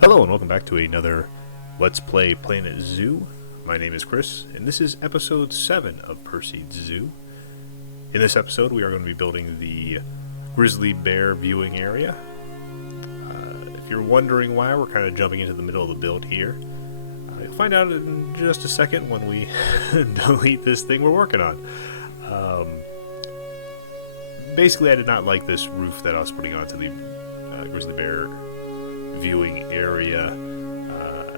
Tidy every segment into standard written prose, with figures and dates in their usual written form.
Hello and welcome back to another Let's Play Planet Zoo. My name is Chris, and this is episode 7 of Perseid Zoo. In this episode, we are going to be building the grizzly bear viewing area. If you're wondering why we're kind of jumping into the middle of the build here, you'll find out in just a second when we delete this thing we're working on. Basically, I did not like this roof that I was putting onto the grizzly bear viewing area.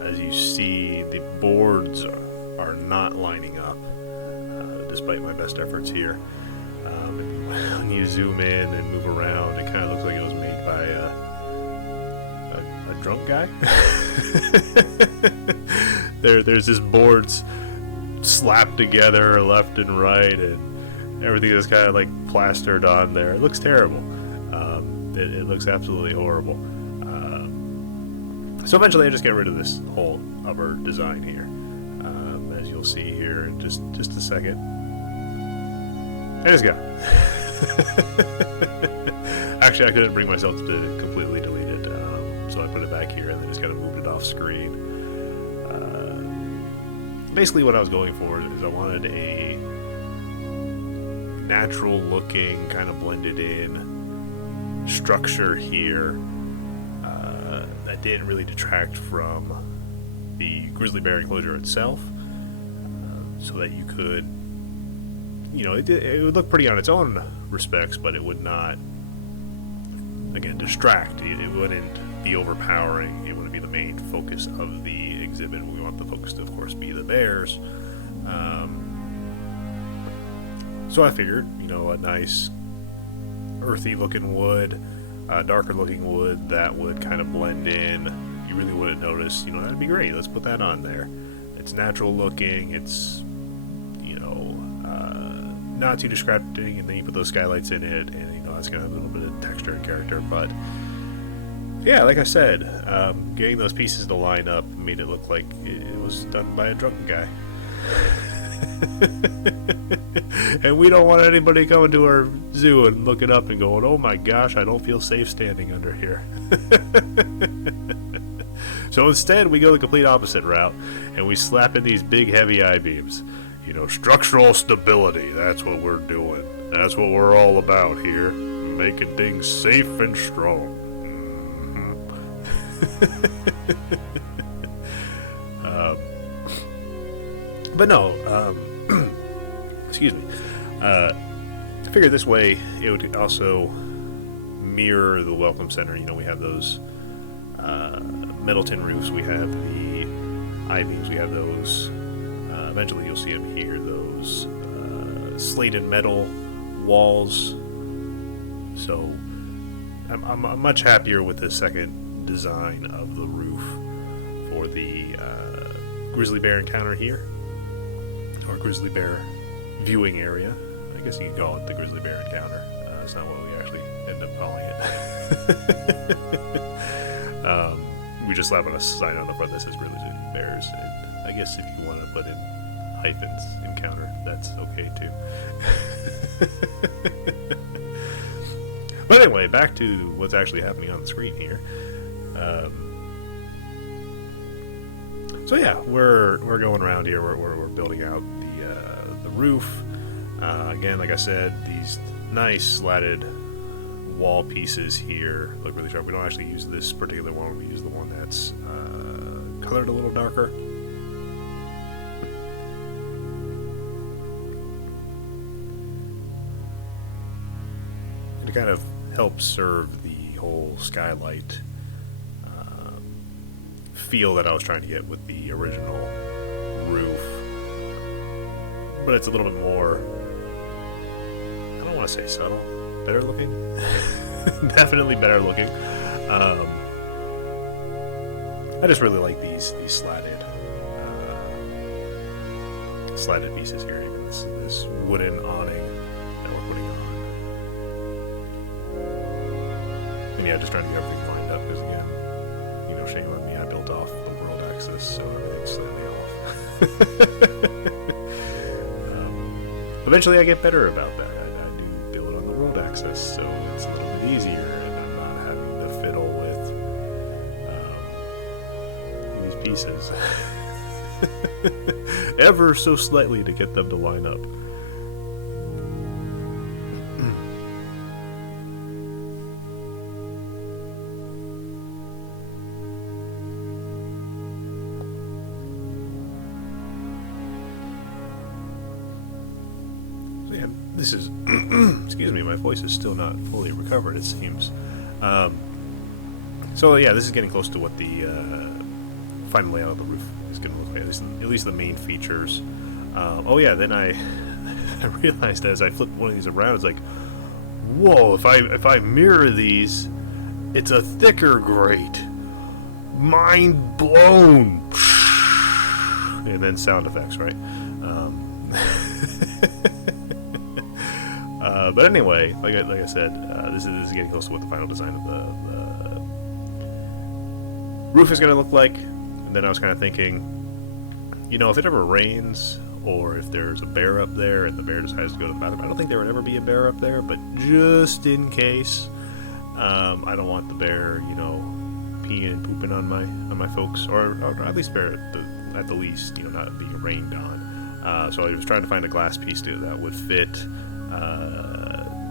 As you see, the boards are not lining up, despite my best efforts here. When you zoom in and move around, it kind of looks like it was made by a drunk guy. There's this boards slapped together left and right, and everything is kind of like plastered on there. It looks terrible. It looks absolutely horrible. So eventually I just get rid of this whole upper design here, as you'll see here in just a second. I just got Actually, I couldn't bring myself to completely delete it, so I put it back here and then just kind of moved it off screen. Basically what I was going for is I wanted a natural looking, kind of blended in structure here that didn't really detract from the grizzly bear enclosure itself, so that you could, you know, it would look pretty on its own respects, but it would not, again, distract. It wouldn't be overpowering. It wouldn't be the main focus of the exhibit. We want the focus to, of course, be the bears. So I figured, you know, a nice earthy looking wood, darker looking wood that would kind of blend in. You really wouldn't notice, you know, that'd be great. Let's put that on there. It's natural looking, it's, you know, not too distracting, and then you put those skylights in it, and, you know, that's gonna have a little bit of texture and character. But yeah, like I said, getting those pieces to line up made it look like it was done by a drunken guy. And we don't want anybody coming to our zoo and looking up and going, oh my gosh, I don't feel safe standing under here. So instead we go the complete opposite route and we slap in these big heavy I-beams. You know, structural stability, that's what we're doing. That's what we're all about here, making things safe and strong. But no, excuse me. I figured this way it would also mirror the welcome center. You know, we have those metal tin roofs, we have the I-beams, we have those, eventually you'll see them here, those slated metal walls. So I'm much happier with the second design of the roof for the grizzly bear encounter here, or grizzly bear viewing area. I guess you could call it the grizzly bear encounter. That's not what we actually end up calling it. We just slap on a sign on the front that says grizzly bears, and I guess if you want to put in hyphens encounter, that's okay too. But anyway, back to what's actually happening on the screen here. So yeah, we're going around here. We're building out the roof. Again, like I said, these nice slatted wall pieces here look really sharp. We don't actually use this particular one. We use the one that's colored a little darker. And to kind of help serve the whole skylight feel that I was trying to get with the original roof. But it's a little bit more, I don't want to say subtle, better looking. Definitely better looking. I just really like these slatted pieces here, even this wooden awning that we're putting on. And yeah, just trying to get everything lined up, because again, you know, shame on me, I built off the world axis, so everything's slightly off. Eventually I get better about that. I do build on the world axis, so it's a little bit easier, and I'm not having to fiddle with these pieces. Ever so slightly to get them to line up. So yeah, this is excuse me, my voice is still not fully recovered, it seems. So yeah, this is getting close to what the final layout of the roof is going to look like, at least the main features. Oh yeah, then I I realized as I flipped one of these around, it's like, whoa, if I mirror these, it's a thicker grate. Mind blown. And then sound effects, right? But anyway, like I said, this is getting close to what the final design of the roof is going to look like. And then I was kind of thinking, you know, if it ever rains, or if there's a bear up there and the bear decides to go to the bathroom, I don't think there would ever be a bear up there, but just in case, I don't want the bear, you know, peeing and pooping on my folks, or at least bear at the least, you know, not being rained on. So I was trying to find a glass piece that would fit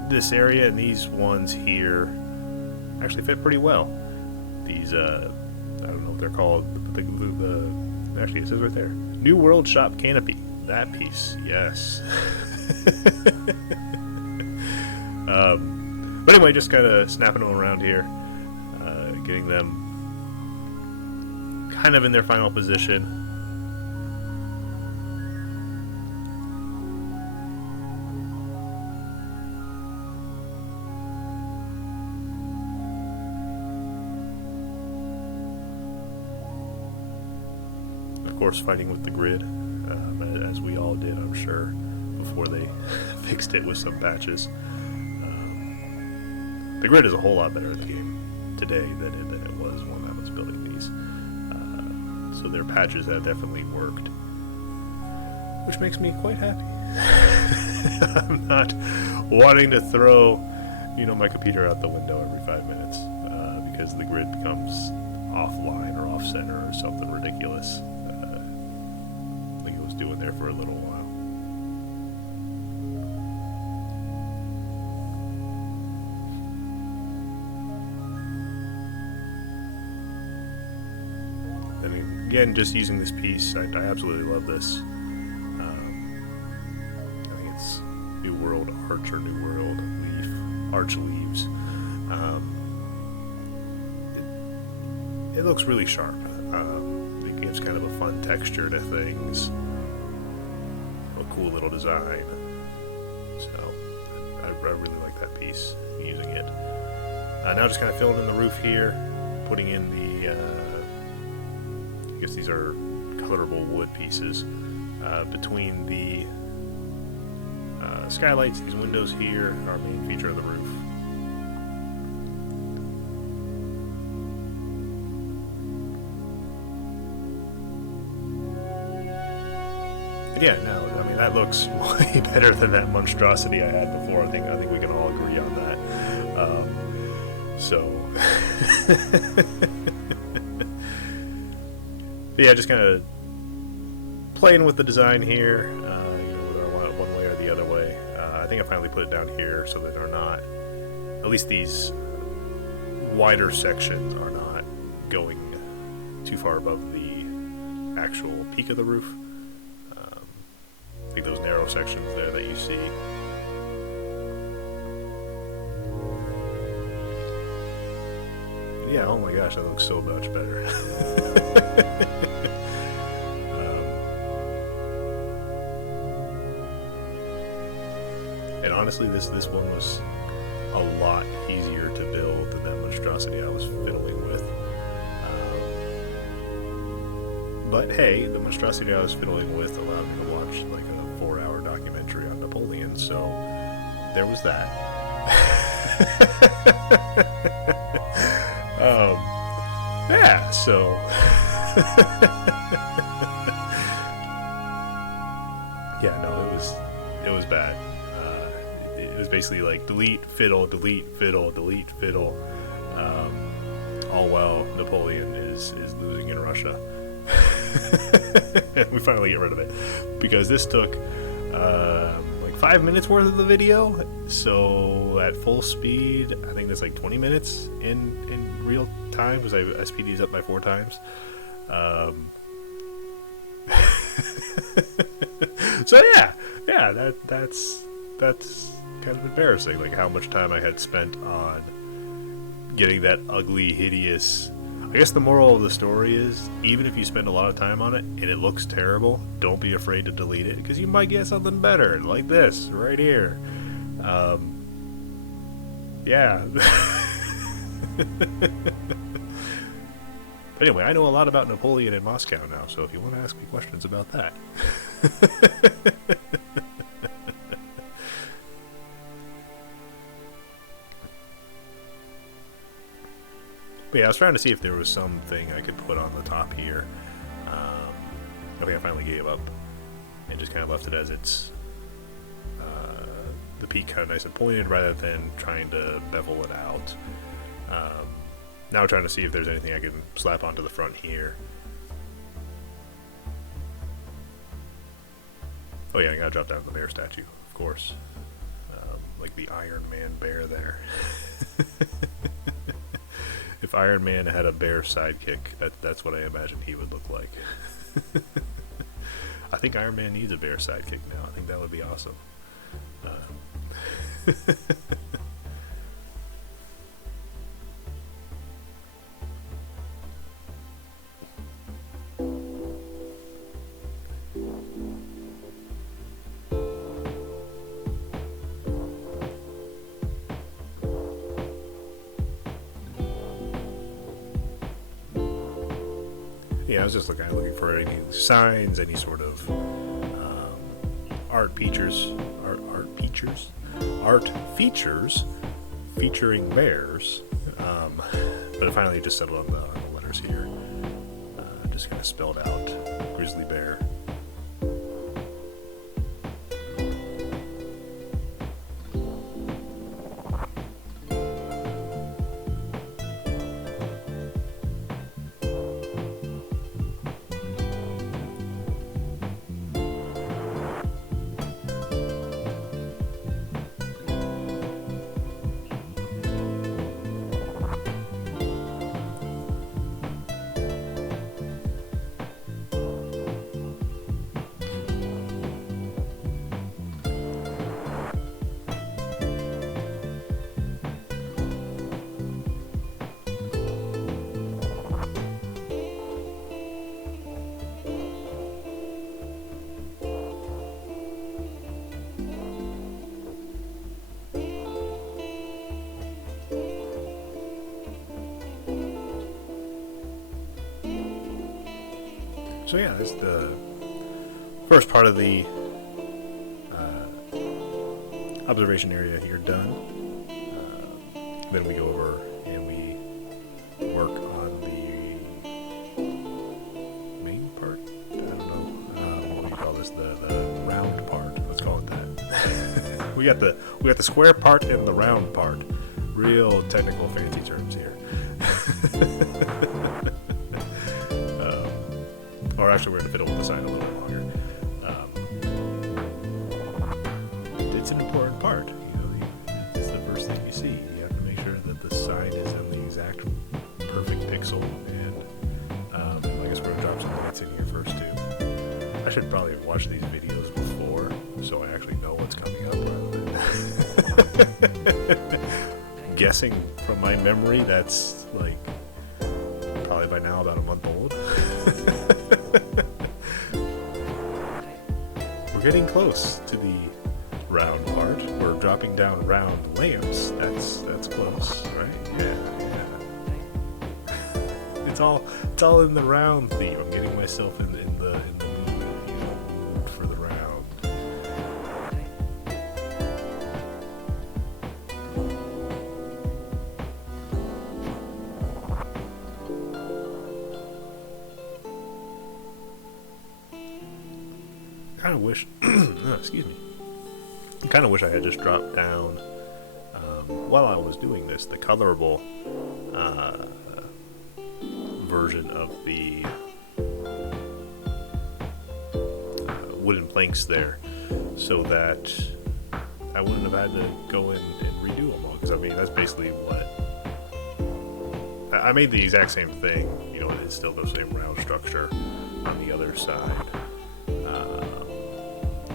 this area, and these ones here actually fit pretty well. These I don't know what they're called. Actually, it says right there, New World Shop Canopy. That piece, yes. But anyway, just kind of snapping them around here, getting them kind of in their final position. Of course, fighting with the grid, as we all did, I'm sure, before they fixed it with some patches. The grid is a whole lot better in the game today than it was when I was building these. So their patches have definitely worked, which makes me quite happy. I'm not wanting to throw, you know, my computer out the window every 5 minutes because the grid becomes offline or off center or something ridiculous. Like it was doing there for a little while. I mean, again, just using this piece, I absolutely love this. I think it's New World Arch or New World Leaf, Arch Leaves. It looks really sharp. It gives kind of a fun texture to things. A cool little design. So, I really like that piece, using it. Now just kind of filling in the roof here, putting in the, I guess these are colorable wood pieces, between the skylights. These windows here are our main feature of the roof. Yeah, no, I mean that looks way better than that monstrosity I had before. I think we can all agree on that. But yeah, just kind of playing with the design here, you know, whether I want it one way or the other way. I think I finally put it down here so that they're not, at least these wider sections are not going too far above the actual peak of the roof. I think those narrow sections there that you see. Yeah, oh my gosh, that looks so much better. And honestly, this one was a lot easier to build than that monstrosity I was fiddling with. But hey, the monstrosity I was fiddling with allowed me to watch like a 4-hour documentary on Napoleon, so there was that. Yeah, so yeah, no, it was bad. It was basically like delete, fiddle, delete, fiddle, delete, fiddle, all while Napoleon is losing in Russia. We finally get rid of it because this took like 5 minutes worth of the video. So at full speed, I think that's like 20 minutes in real time because I speed these up by 4 times. So yeah, that's kind of embarrassing, like how much time I had spent on getting that ugly, hideous. I guess the moral of the story is, even if you spend a lot of time on it and it looks terrible, don't be afraid to delete it, because you might get something better, like this, right here. Yeah. Anyway, I know a lot about Napoleon in Moscow now, so if you want to ask me questions about that. But yeah, I was trying to see if there was something I could put on the top here. I think I finally gave up and just kind of left it as it's the peak kind of nice and pointed rather than trying to bevel it out. Now I'm trying to see if there's anything I can slap onto the front here. Oh yeah, I gotta drop down the bear statue, of course. Like the Iron Man bear there. If Iron Man had a bear sidekick, that's what I imagine he would look like. I think Iron Man needs a bear sidekick now. I think that would be awesome. Yeah, I was just looking for any signs, any sort of art features featuring bears. But I finally just settled on the letters here. Just kind of spelled out grizzly bear. So yeah, that's the first part of the observation area here done. Then we go over and we work on the main part. I don't know what do you call this? The round part. Let's call it that. we got the square part and the round part. Real technical, fancy terms here. Or actually, we're going to fiddle with the sign a little bit longer. It's an important part. You know, it's the first thing you see. You have to make sure that the sign is in the exact perfect pixel. And I guess we're going to drop some lights in here first too. I should probably watch these videos before, so I actually know what's coming up rather than guessing from my memory. That's like probably by now about a month old. We're getting close to the round part. We're dropping down round lamps. That's close, right? Yeah. It's all in the round theme. I'm getting myself in the mood, mood for the round. I kind of wish, excuse me. I kind of wish I had just dropped down, while I was doing this, the colorable version of the wooden planks there, so that I wouldn't have had to go in and redo them all. Because I mean, that's basically what I made the exact same thing. You know, it's still the same round structure on the other side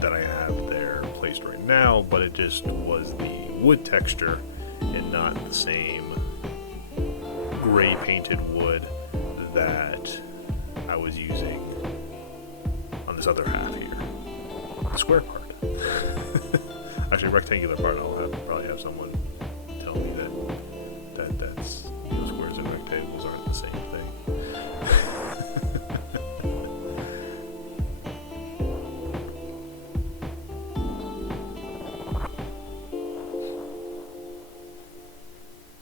that I have there placed right now, but it just was the wood texture and not the same gray painted wood that I was using on this other half here, the square part. Actually, rectangular part. Probably have someone tell me that's squares and rectangles aren't the same thing.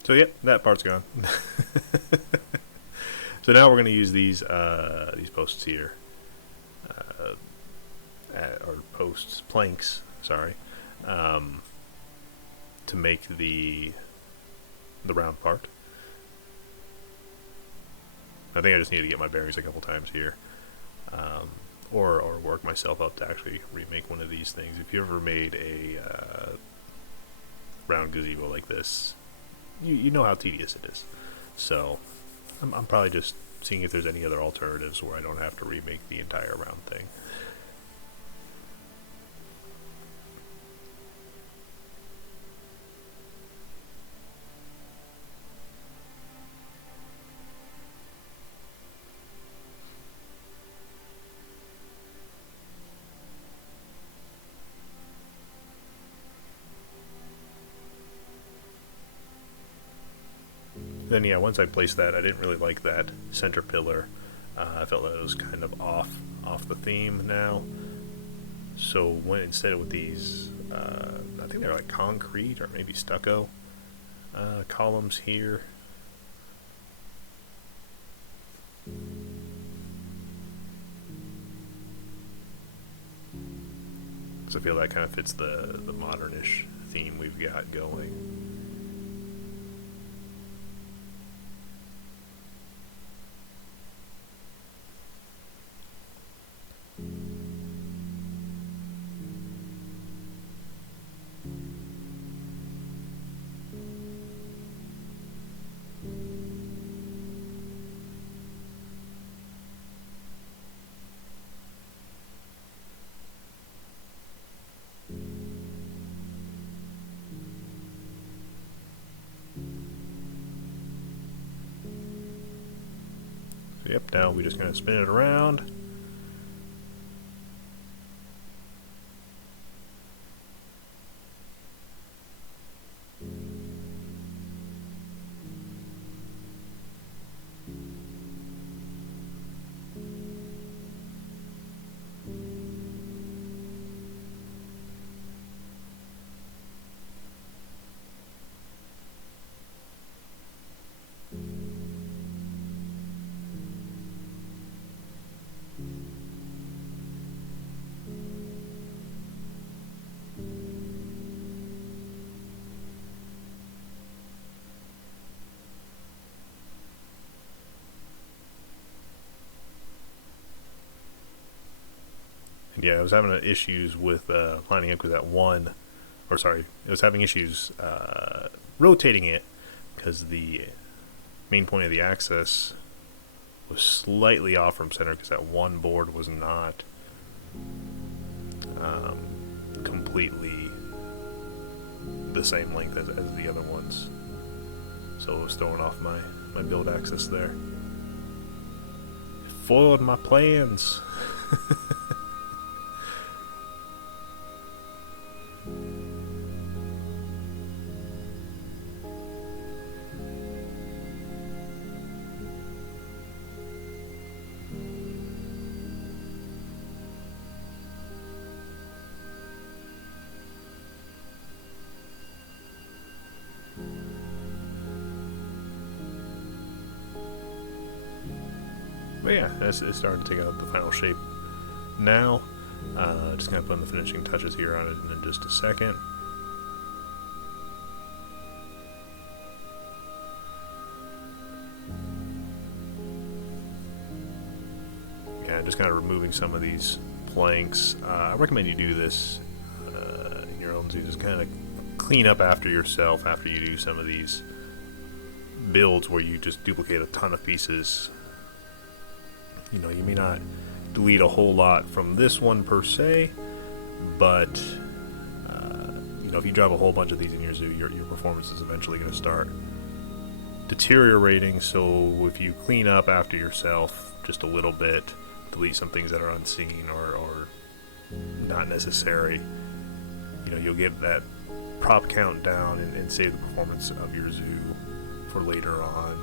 So yep, that part's gone. So now we're going to use these posts here, or planks. Sorry, to make the round part. I think I just need to get my bearings a couple times here, or work myself up to actually remake one of these things. If you ever made a round gazebo like this, you know how tedious it is. So I'm probably just seeing if there's any other alternatives where I don't have to remake the entire round thing. Then yeah, once I placed that, I didn't really like that center pillar. I felt that it was kind of off the theme now. So went instead with these, I think they're like concrete or maybe stucco columns here. Because I feel that kind of fits the modernish theme we've got going. Yep, now we just kind of spin it around. Yeah, I was having issues with lining up because it was having issues rotating it because the main point of the axis was slightly off from center because that one board was not completely the same length as the other ones. So it was throwing off my build axis there. It foiled my plans. But yeah, it's starting to take out the final shape now. Just going to put in the finishing touches here on it in just a second. Yeah, just kind of removing some of these planks. I recommend you do this in your own zoo. Just kind of clean up after yourself after you do some of these builds where you just duplicate a ton of pieces. You know, you may not delete a whole lot from this one per se, but you know, if you drive a whole bunch of these in your zoo, your performance is eventually going to start deteriorating. So if you clean up after yourself just a little bit, delete some things that are unseen or not necessary, you know, you'll get that prop count down and save the performance of your zoo for later on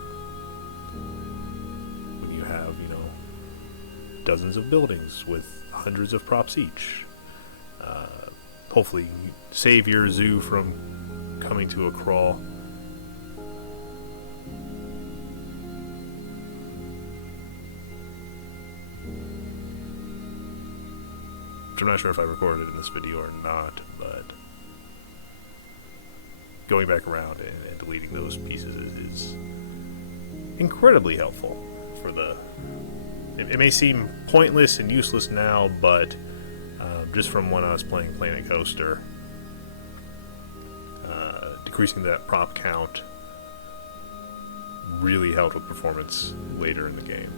when you have, you know, dozens of buildings with hundreds of props each. Hopefully save your zoo from coming to a crawl. Which I'm not sure if I recorded it in this video or not, but going back around and deleting those pieces is incredibly helpful for the... It may seem pointless and useless now, but just from when I was playing Planet Coaster, decreasing that prop count really helped with performance later in the game.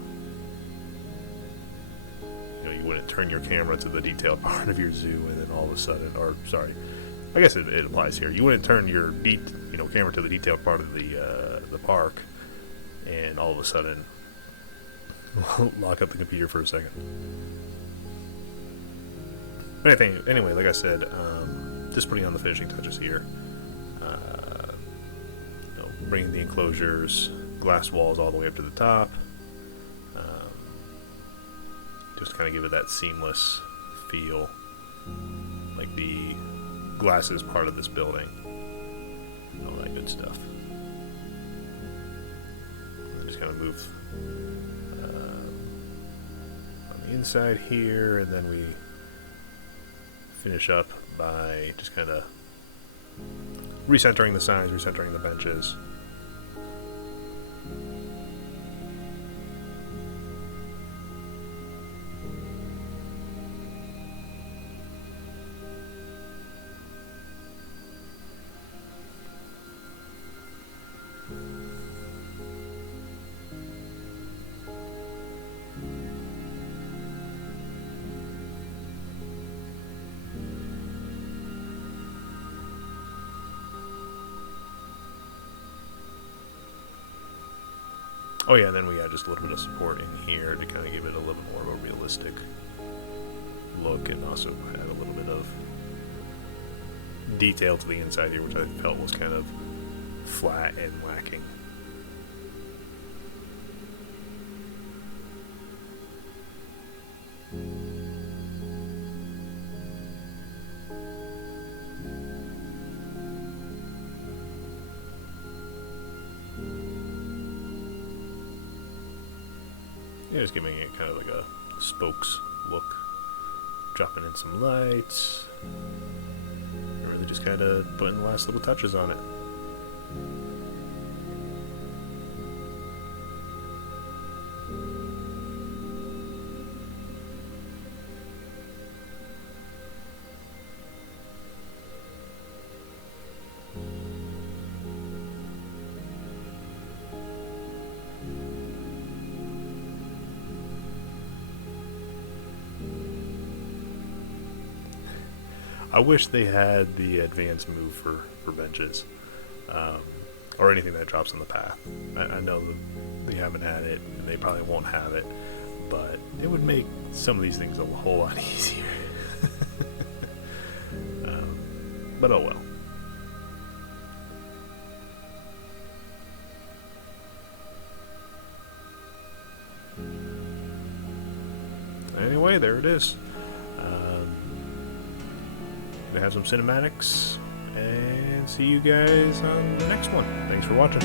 You know, you wouldn't turn your camera to the detailed part of your zoo and then all of a sudden, or sorry, I guess it applies here. You wouldn't turn your camera to the detailed part of the park and all of a sudden lock up the computer for a second. But anyway, like I said, just putting on the finishing touches here. You know, bringing the enclosures, glass walls all the way up to the top. Just kind of give it that seamless feel, like the glass is part of this building. All that good stuff. And just kind of move on the inside here, and then we finish up by just kind of recentering the signs, recentering the benches. Oh yeah, and then we add just a little bit of support in here to kind of give it a little bit more of a realistic look, and also add a little bit of detail to the inside here, which I felt was kind of flat and lacking. Yeah, just giving it kind of like a spokes look, dropping in some lights, and really just kind of putting the last little touches on it. I wish they had the advanced move for benches, or anything that drops on the path. I know that they haven't had it, and they probably won't have it, but it would make some of these things a whole lot easier. But oh well. Anyway, there it is. Gonna have some cinematics, and see you guys on the next one. Thanks for watching.